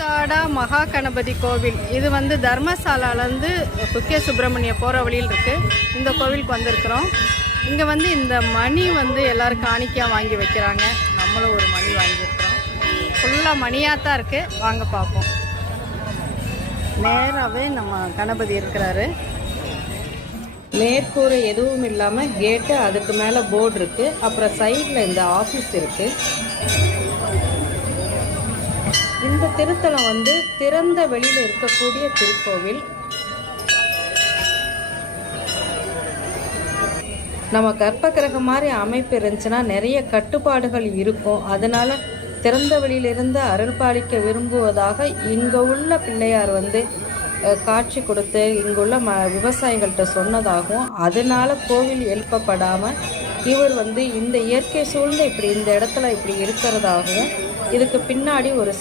தாடா மகா கணபதி கோவில். இது வந்து தர்மசாலாலேருந்து குக்கே சுப்பிரமணிய போகிற வழியில் இருக்குது. இந்த கோவிலுக்கு வந்திருக்கிறோம். இங்கே வந்து இந்த மணி வந்து எல்லோரும் காணிக்கையாக வாங்கி வைக்கிறாங்க. நம்மளும் ஒரு மணி வாங்கியிருக்கிறோம். ஃபுல்லாக மணியாக தான் இருக்குது. வாங்க பார்ப்போம். நேராகவே நம்ம கணபதி இருக்கிறாரு. மேற்கூரை எதுவும் இல்லாமல் கேட்டு, அதுக்கு மேலே போர்டு இருக்குது. அப்புறம் சைடில் இந்த ஆஃபீஸ் இருக்குது. இந்த திருத்தலம் வந்து திறந்த வெளியில் இருக்கக்கூடிய திருக்கோவில். நம்ம கற்ப கிரகம் மாதிரி அமைப்பு இருந்துச்சுன்னா நிறைய கட்டுப்பாடுகள் இருக்கும். அதனால திறந்த வெளியிலிருந்து அருள் பாலிக்க விரும்புவதாக இங்கே உள்ள பிள்ளையார் வந்து காட்சி கொடுத்து இங்குள்ள விவசாயிகள்கிட்ட சொன்னதாகவும், அதனால கோவில் எழுப்பப்படாமல் இவர் வந்து இந்த இயற்கை சூழ்ந்து இப்படி இந்த இடத்துல இப்படி இருக்கிறதாகவும், இதுக்கு பின்னாடி ஒரு